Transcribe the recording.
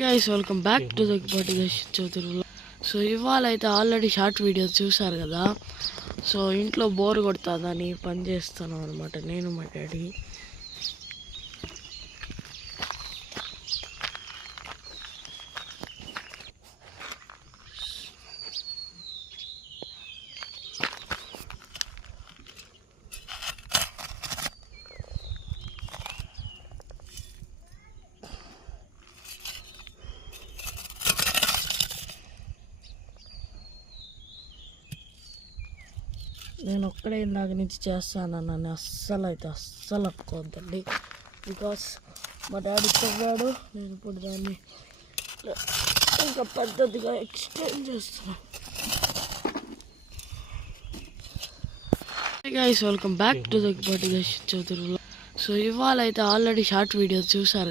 Guys welcome back to the బట్టి చదువులు. So ఇవాళ అయితే ఆల్రెడీ షార్ట్ వీడియో చూసారు కదా. సో ఇంట్లో బోర్ కొడుతుందని పని చేస్తాను అనమాట నేను మా డాడీ. నేను ఒక్కడే ఇందాక నుంచి చేస్తాను నన్ను అస్సలు ఒప్పుకోవద్దండి. బికాస్ మా డాడీ చదివాడు, నేను ఇప్పుడు దాన్ని ఇంకా పద్ధతిగా ఎక్స్టెండ్ చేస్తున్నాను. Guys welcome back to the బట్టి చదువులు. సో ఇవాళ అయితే ఆల్రెడీ షార్ట్ వీడియో చూసారు